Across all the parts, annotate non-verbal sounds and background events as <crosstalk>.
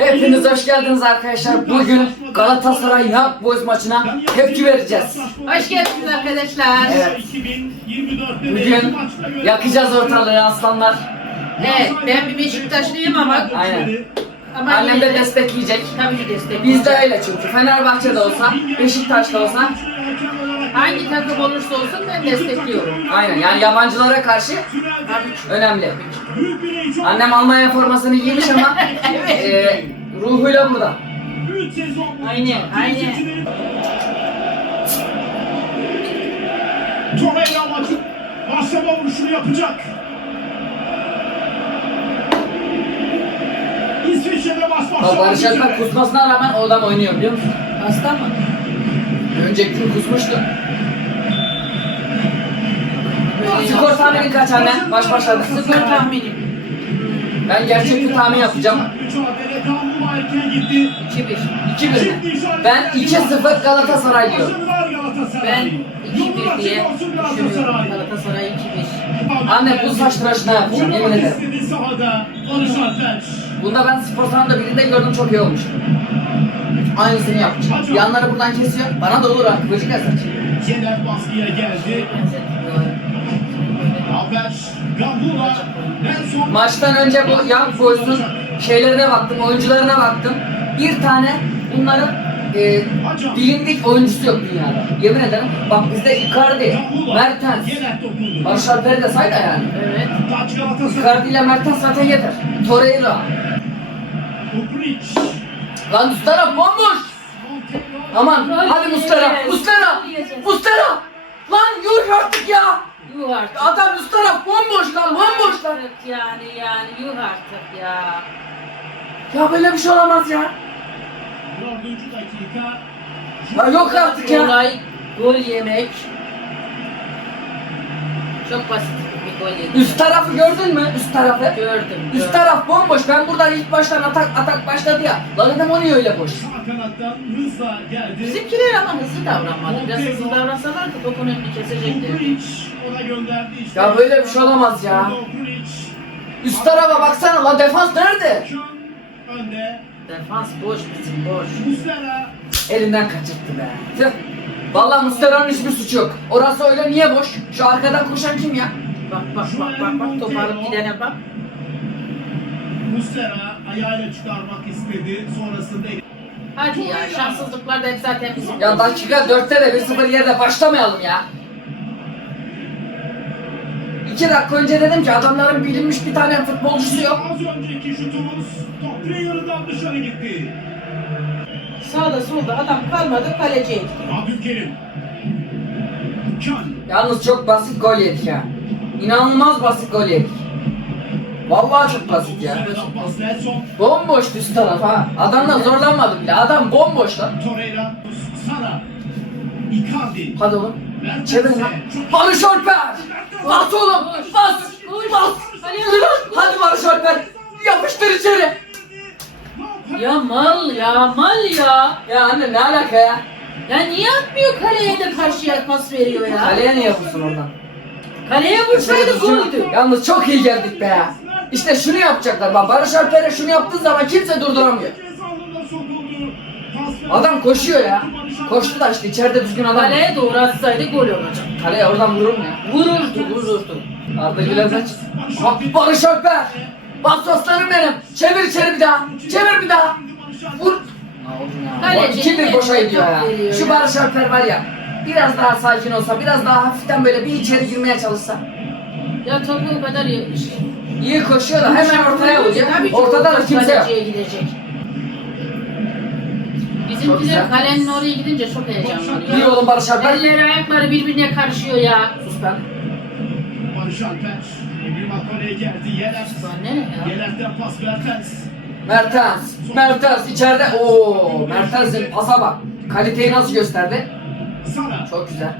Hepiniz hoş geldiniz arkadaşlar. Bugün Galatasaray Young Boys maçına tepki vereceğiz. Hoş geldiniz arkadaşlar. Evet. Bugün yakacağız ortalığı aslanlar. Evet, ben bir Beşiktaşlıyım ama Aynen. ama Annem de destekleyecek. tabii ki destek. Biz de öyle çünkü. Fenerbahçe'de olsa, Beşiktaş'ta olsa Hangi takım olursa olsun ben destekliyorum. aynen yani yabancılara karşı önemli. Annem Almanya formasını giymiş ama <laughs> e, ruhuyla burada. Aynen, aynen. Torreira maçın başlama vuruşunu yapacak. İsviçre'de Bak başa Barış Alper kusmasına rağmen o adam oynuyor biliyor musun? Hasta mı? Önceki gün kusmuştu. Skor tahmini kaç anne? Baş başladı. Skor tahminim. Ben gerçek bir tahmin yapacağım. Mücadele Kanlı erken gitti. 2-1. 2-1. Ben 2-0 Galatasaray diyorum. Ben 2-1 diye düşünüyorum. Galatasaray 2-1. Anne bu saç tıraşı ne yapacağım yemin ederim. Bunda ben spor salonunda birinde gördüm çok iyi olmuş. Aynısını yapacağım. Yanları buradan kesiyor. Bana da olur ha. Kıvırcık saç. Yener baskıya geldi. Maçtan önce bu Young Boys'un şeylerine baktım, oyuncularına baktım. Bir tane bunların e, bilindik oyuncusu yok dünyada. Yemin ederim. Bak bizde Icardi, Mertens. Barış Alper'i de say da yani. Evet. Icardi ile Mertens zaten yeter. Torreira. Lan üst taraf bomboş. Aman hadi Mustera, Mustera, Mustera. Lan yuh artık ya. Yuh artık. Adam üst taraf bomboş lan, bomboş lan. Artık Yani yani yuh artık ya. Ya böyle bir şey olamaz ya. Dördüncü dakika. Ya yok artık ya. Olay gol yemek. Çok basit bir gol yedik. Üst tarafı gördün mü? Üst tarafı. Gördüm. Üst gördüm. taraf bomboş. Ben buradan ilk baştan atak atak başladı ya. Lan dedim o niye öyle boş? Sağ kanattan hızla geldi. Bizimkiler ama hızlı davranmadı. Biraz hızlı davransalardı topun önünü keseceklerdi. Ona gönderdi işte. Ya böyle bir şey olamaz ya. Üst tarafa baksana la defans nerede? Önde. Defans boş bizim boş. Muslera. Elinden kaçırttı be. Tüh. Vallahi Muslera'nın hiçbir suçu yok. Orası öyle niye boş? Şu arkadan koşan kim ya? Bak bak bak bak bak toparlıp gidene bak. Muslera ayağıyla çıkarmak istedi. Sonrasında Hadi ya şanssızlıklar da hep zaten bizim. Ya dakika 4'te de 1-0 yerde başlamayalım ya. 2 dakika önce dedim ki adamların bilinmiş bir tane futbolcusu yok. Az önceki şutumuz top yarıdan dışarı gitti. Sağda solda adam kalmadı kaleciye gitti. Abdülkerim. Can. Yalnız çok basit gol yedik ya. İnanılmaz basit gol yedik. Vallahi çok basit ya. Bomboş üst taraf ha. Adamla zorlanmadı bile. Adam bomboş lan. Torreira. Sara. Icardi. Hadi oğlum. Çevirin lan. Barış Alper. Bas oğlum. Bas. Bas. Hadi Barış Alper. Yapıştır içeri. Ya mal ya mal ya. Ya anne ne alaka ya? Ya niye atmıyor kaleye de karşıya pas veriyor ya? Kaleye niye vursun oradan? Kaleye vursaydı goldü. Yalnız çok iyi geldik be ya. İşte şunu yapacaklar. Bak Barış Alper'e şunu yaptığı zaman kimse durduramıyor. Adam koşuyor ya. Koştu da işte içeride düzgün adam. Kaleye doğru atsaydı gol olacak. Kaleye oradan vurur mu ya? Vururdu vururdu. Arda Güler kaç. Bak Barış Alper. Bas aslanım benim. Çevir içeri bir daha. Çevir bir daha. Vur. Kaleci 2-1 boşa yine gidiyor ya. Şu. Barış Alper var ya. Biraz daha sakin olsa, biraz daha hafiften böyle bir içeri girmeye çalışsa. Ya topu o kadar iyi. İyi koşuyor da hemen ortaya ki Ortada da kimse yok. gidecek. Bizimkiler kalenin oraya gidince çok İyi heyecanlanıyor. oğlum Barış Alper. Elleri ayakları birbirine karışıyor ya. Sus ben. Barış Alper. Emir Makone'ye geldi. Yeler. Lan ne ya? Yeler'den pas Mertens. Mertens. Mertens içeride. Oo, Mertens'in pasa bak. Kaliteyi nasıl gösterdi? Sara. Çok güzel.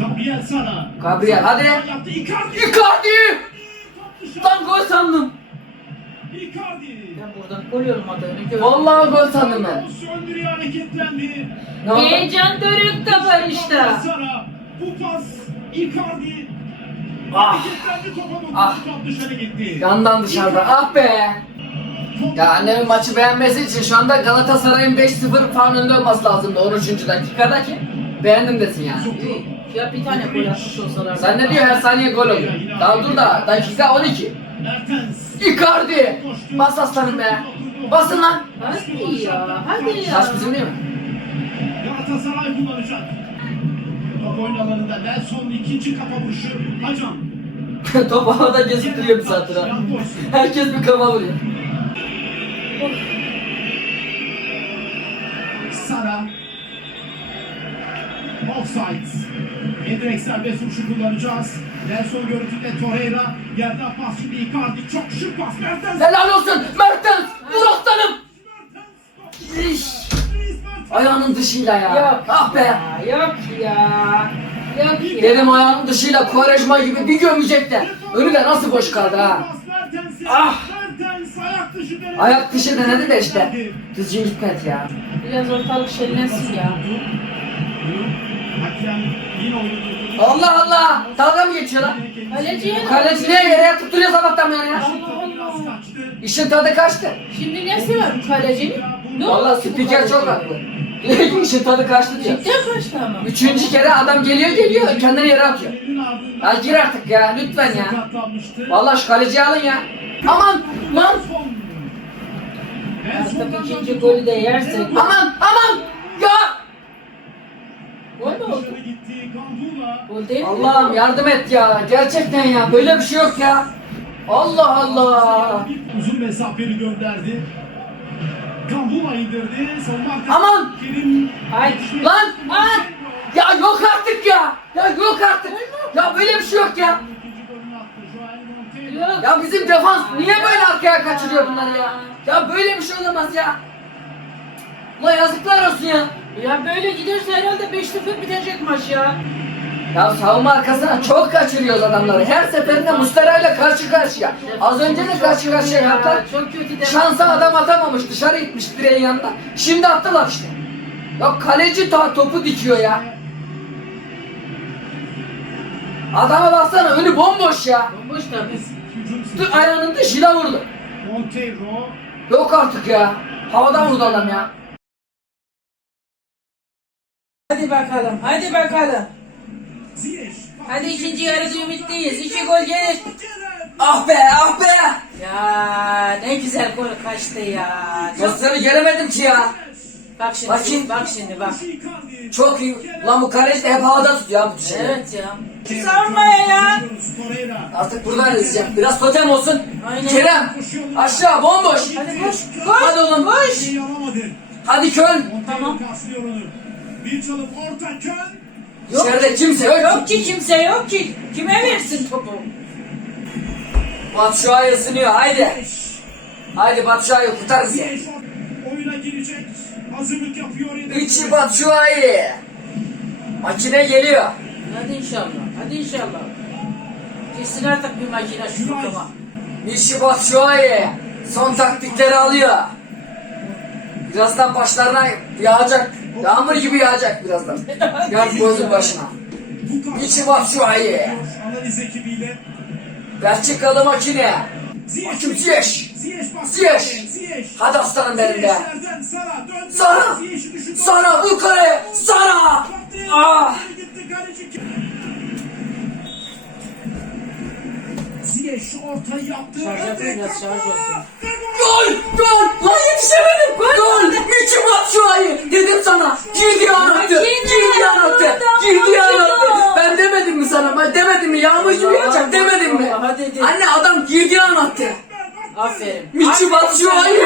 Gabriel Sara. Gabriel hadi. Yaptı Icardi. Icardi! Lan gol sandım. Icardi. Ben buradan gol olmadığını gördüm. Vallahi gol sandım ben. Söndürüyor hareketlendi. Heyecan dorukta var işte. Bu pas Icardi. Ah. Hareketlendi topa dokundu. Ah. Top dışarı gitti. Yandan dışarıda. Ah be. Ya annemin maçı beğenmesi için şu anda Galatasaray'ın 5-0 falan önde olması lazımdı 13. dakikada ki beğendim desin yani. Ya bir tane gol atmış olsalar. Sen ne diyor her saniye gol oluyor. Daha dur da dakika 12. Mertens. Icardi! Bas aslanım be. Basın lan. Hadi ya. Hadi ya. Taş bizim değil mi? Galatasaray kullanacak. Top oyun alanında Nelson ikinci kafa vuruşu. Hacan. <laughs> Top havada gezip duruyor bir saattir ha. Herkes bir kafa vuruyor. Sara. Offside. Endirek serbest vuruşu kullanacağız. Nelson görüntüde Torreira. Yerden pas şimdi Icardi. Çok şık pas. Mertens. Helal olsun Mertens! Aslanım! Mertens. Ayağının dışıyla ya. Yok Ah be! ya. Yok ya. Yok ya. Dedim ayağının dışıyla Quaresma gibi bir gömecekler. Önü de nasıl boş kaldı ha. Ah! Ayak dışı denedi. De işte. Düzgün gitmedi ya. Biraz ortalık şenlensin ya. Allah Allah! Dalga mı geçiyor lan? Kaleciye Bu kaleci neye yere yatıp duruyor sabahtan beri ya? Biraz kaçtı. İşin tadı kaçtı. Şimdi nesi var bu kalecinin? Ne Valla oldu ki bu spiker çok kaleciye? haklı. İşin tadı kaçtı diyor. Cidden kaçtı ama. Üçüncü kere adam geliyor geliyor kendini yere atıyor. Ya gir artık ya lütfen ya. Vallahi şu kaleciyi alın ya. Aman lan Artık ikinci golü de yersek. aman aman ya. Gol mü oldu? Gol değil mi? Allah'ım yardım et ya. Gerçekten ya böyle bir şey yok ya. Allah Allah. Uzun mesafeli gönderdi. Gandula indirdi. Savunma. Aman! Kerim. Haydi. Lan Ay. ya yok artık ya. Ya yok artık. Ya böyle bir şey yok ya. İkinci golünü attı. Joel Montero. Yok. Ya bizim defans niye böyle arkaya kaçırıyor bunları ya? Ya böyle bir şey olamaz ya. Ulan yazıklar olsun ya. Ya böyle giderse herhalde 5-0 bitecek maç ya. Ya savunma arkasına çok kaçırıyoruz adamları. Her seferinde Mustera ile karşı karşıya. Az önce de karşı karşıya yaptılar. Çok kötü de. Şansa adam atamamış dışarı gitmiş direğin yanında. Şimdi attılar işte. Ya kaleci ta topu dikiyor ya. Adama baksana önü bomboş ya. Bomboş tabii. Dı- Ayağının dışıyla vurdu. Montero. Yok artık ya. Havadan vurdu adam ya. Hadi bakalım, hadi bakalım. Hadi ikinci yarıda ümitliyiz. İki gol gelir. Ah be ah be. Ya ne güzel gol kaçtı ya. Çok... Pozisyonu göremedim ki ya. Bak şimdi, Bakayım. bak şimdi bak. Çok iyi. Lan bu kaleci de hep havada tutuyor bu dışarı. Evet ya. Savunmaya ya. Artık buradan izleyeceğim. Biraz totem olsun. Aynen. Kerem aşağı bomboş. Hadi koş, Hadi oğlum koş. Hadi Köln. Onu. Bir çalım orta Köln. Yok. İçeride kimse yok. Yok ki kimse yok ki. Kime versin topu? Batshuayi ısınıyor haydi. Haydi Batshuayi kurtar bizi. Oyuna girecek. Hazırlık yapıyor. İçi Batshuayi. Makine geliyor. Hadi inşallah, hadi inşallah. Gitsin artık bir makine şu takıma. İçi Batshuayi. Son taktikleri alıyor. Birazdan başlarına yağacak. Yağmur gibi yağacak birazdan. Yan gözün başına. İçi Batshuayi. Analiz ekibiyle. Belçikalı makine. Hakim Ziyech. Ziyech bak. Ziyech. Ziyech. Hadi aslanım benim be. Düşündü. Sana vur kare. Sana. Ah. Ziyech ortayı yaptı. Şarj yapayım biraz, şarj olsun. Gol! Gol! Lan yetişemedim! Gol! Miçi Batshuayi! Dedim sana! Girdi attı! Girdi attı! Girdi attı! Ben demedim mi sana? Ben demedim mi? Yağmur gibi yağacak demedim mi? Hadi. Anne adam girdi attı! Aferin. Miçi Batshuayi!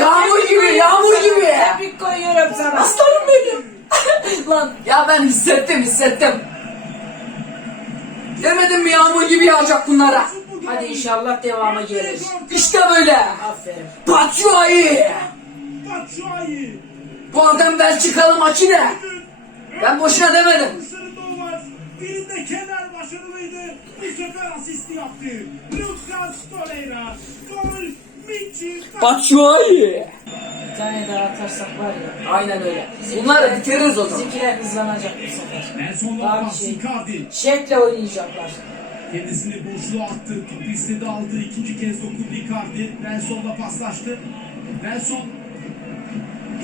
Yağmur gibi, yağmur gibi! Tebrik koyuyorum sana. Aslanım benim! <laughs> Lan ya ben hissettim hissettim! Demedim mi yağmur gibi yağacak bunlara? Hadi inşallah devamı gelir. İşte böyle! Aferin. Batshuayi! Batshuayi. Bu adam Belçikalı makine! Ben boşuna demedim. Var. Birinde kenar başarılıydı. Bu sefer asisti yaptı. Lucas Torreira. Gol. Michi. Batshuayi! Bir tane daha atarsak var ya. Aynen öyle. Bunları bitiririz o zaman. Bizimkiler hızlanacak bu sefer. Daha bir şey. Şekle oynayacaklar. Kendisini boşluğa attı. Topu istedi aldı. İkinci kez dokundu Icardi. Nelson'la paslaştı. Nelson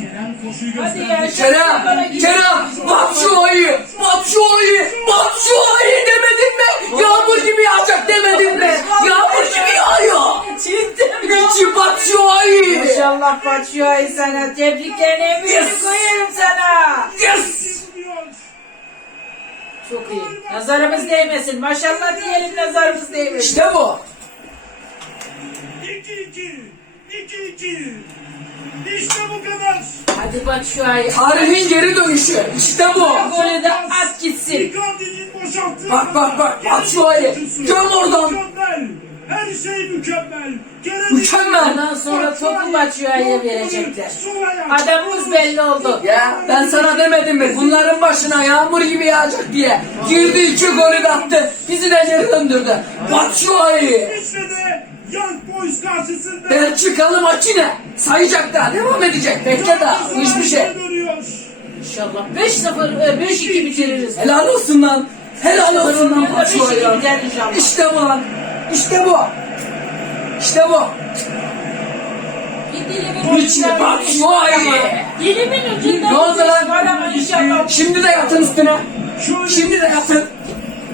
Kerem koşuyu Hadi gösterdi. ya, Kerem, Kerem, bak şu ayı demedin mi? Yağmur gibi yağacak demedin mi? Yağmur gibi yağıyor. Şu ayı. Maşallah Fatih sana. Tebriklerini büyüğünü Yes. koyarım sana. Yes. Çok iyi. Nazarımız değmesin. Maşallah diyelim nazarımız değmesin. İşte bu. 2-2. 2-2. İşte bu kadar. Hadi bak şu ay. Tarihin geri dönüşü. İşte bu. Golü de at gitsin. Icardi'nin boşalttığı. Bak, bak, bak, bak şu ayı. Göm oradan. Mükemmel. Her şey mükemmel. Mükemmel. Ondan sonra topu Batshuayi'ye verecekler. Solaya. Adamımız belli oldu. Ya ben sana demedim mi bunların başına yağmur gibi yağacak diye. Girdi iki golü de attı. Bizi de geri döndürdü. Bak şu ayı. Young Boys karşısında. Belçikalı makine. Sayacak daha devam edecek. Bekle daha. Hiçbir şey. Dönüyor. İnşallah 5-0, e, 5-2 bitiririz. Helal olsun lan. Helal olsun lan Ya da 5-2 Batshuayi. biter inşallah. İşte bu lan. İşte bu. İşte bu. Bir dilimin Richie ucundan Batshuayi. Dilimin ucundan Ne oldu lan? Şimdi de yatın üstüne. Şöyle Şimdi de yatın.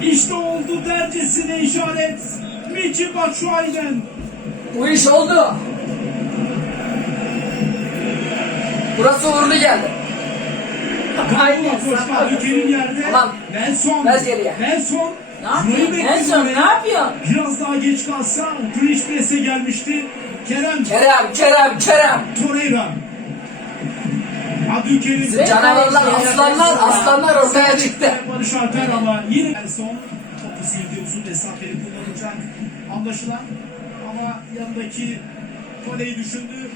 işte oldu dercesine işaret. Michi Batshuayi'den. Bu iş oldu. Burası uğurlu geldi. Aynen. Koşma yerde. Tamam. Nelson. Geriye. Nelson. Ne yapıyorsun? Nelson ne yapıyorsun? Biraz daha geç kalsa Grealish prese gelmişti. Kerem. Kerem, Kerem, Kerem. Torreira. Abdülkerim. Zek- Canavarlar, aslanlar, aslanlar ortaya çıktı. Barış Alper ama yine Nelson topu sildi uzun mesafeli kullanacak anlaşılan ama yanındaki koleyi düşündü.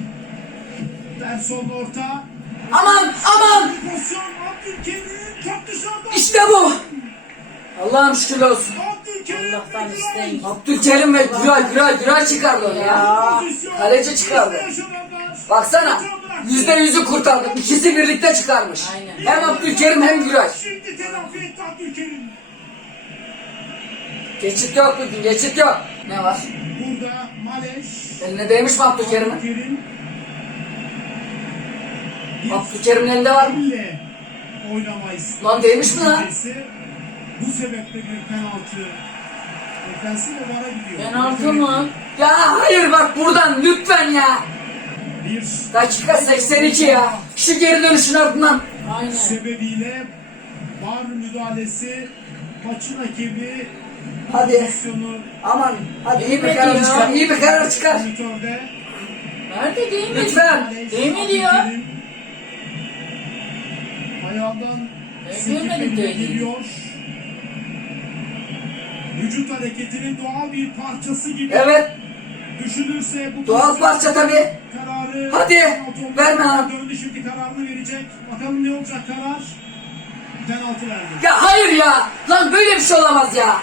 Nelson orta. Aman, aman. Pozisyon Abdülkerim top dışarıda. İşte bu. Allah'ım şükür olsun. Allah'tan isteyin. Abdülkerim ve Güray, Güray, Güray çıkardı onu ya. Kaleci çıkardı. Baksana. Yüzde yüzü kurtardık. İkisi birlikte çıkarmış. Aynen. Hem Abdülkerim hem Güray. Şimdi telafi etti Abdülkerim. Geçit yok bugün, geçit yok. Ne var? Burada Maleş. Eline değmiş mi Abdülkerim'in? Abdülkerim'in elinde var mı? oynamayız. Lan değmiş mi lan? Bu sebeple bir penaltı. De vara gidiyor. Penaltı mı? Ya hayır bak buradan lütfen ya. Bir Dakika 82 ya. Şu geri dönüşün ardından. Aynen. sebebiyle var müdahalesi maçın hakemi Hadi. pozisyonu Aman hadi iyi bir karar çıkar. iyi bir karar çıkar. monitörde. Nerede değil mi? Lütfen. Değil mi diyor? Ayağından Ben sekip değil. geliyor. Vücut hareketinin doğal bir parçası gibi Evet. düşünürse bu Doğal parça tabii. Kararı Hadi, verme lan. Döndü şimdi kararını verecek. Bakalım ne olacak karar. Penaltı verdi. Ya hayır ya. Lan böyle bir şey olamaz ya.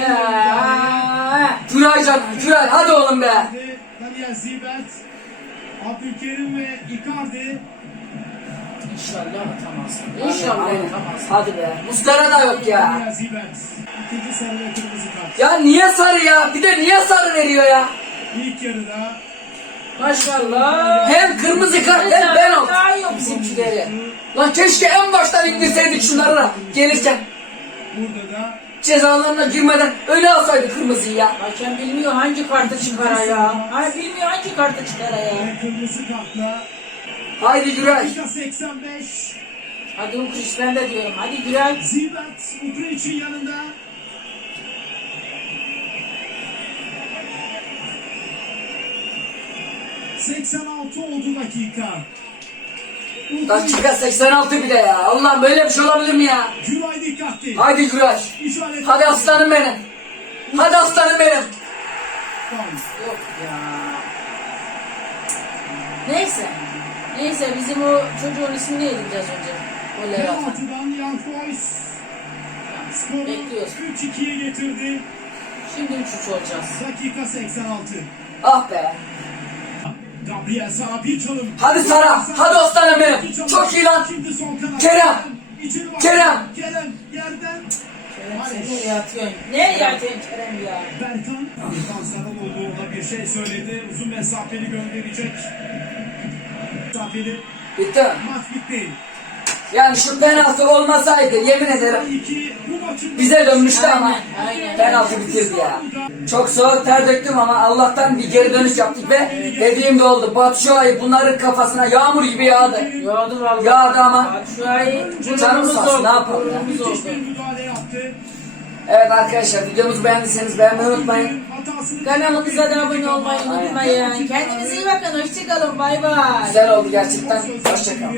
Ya. Güray can, Güray hadi oğlum be. Daniel Zibert, Abdülkerim ve Icardi İnşallah atamazsın. İnşallah Aynen. atamazsın. Hadi be. Muslera da yok ya. Daniel Zibert. İkinci sarı ve kırmızı kart. Ya niye sarı ya? Bir de niye sarı veriyor ya? İlk yarıda Maşallah. Hem kırmızı kart hem penaltı. Daha yok bizimkileri. Lan keşke en baştan indirseydik şunları da gelirken. burada da Cezalarına girmeden öyle alsaydı kırmızıyı ya. Hakem bilmiyor hangi kartı çıkara ya. Hayır bilmiyor hangi kartı çıkara ya. ve kırmızı kartla Haydi Güray. dakika 85 Hadi Ukriş ben de diyorum. Hadi Güray. Zibert Ukric'in yanında ...86 oldu dakika. Dakika 86 bir de ya. Allah'ım böyle bir şey olabilir mi ya? Güray dikkatli. Haydi Güray. İşaret. Hadi aslanım benim. Hadi aslanım benim. Yok ya. Neyse. Neyse bizim o çocuğun ismini neydi biraz önce? Golleri atan. Penaltıdan Young Boys skoru Bekliyoruz. 3-2'ye getirdi. Şimdi 3-3 olacağız. Dakika 86. Ah be. Gabriel Sara bir çalım. Hadi Sara, hadi aslanım benim. Çok iyi lan. Şimdi son kanat. Kerem. İçeri bak. Kerem. Kerem yerden nereye atıyorsun? Nereye atıyorsun Kerem ya? Berkan, Berkan Sarıoğlu ona bir şey söyledi. Uzun mesafeli gönderecek. Mesafeli Bitti maç bitti. Yani şu penaltı olmasaydı yemin ederim bize dönmüştü ama penaltı bitirdi ya. Çok soğuk ter döktüm ama Allah'tan bir geri dönüş yaptık ve dediğim de oldu. Batu Şua'yı bunların kafasına yağmur gibi yağdı. Yağdı vallahi. Yağdı ama. Bak Şu ayı Canım sağ olsun, ne yapalım ya? Evet arkadaşlar videomuzu beğendiyseniz beğenmeyi unutmayın. Kanalımıza da abone olmayı unutmayın. Kendinize iyi bakın. Hoşçakalın. Bay bay. Güzel oldu gerçekten. Hoşçakalın.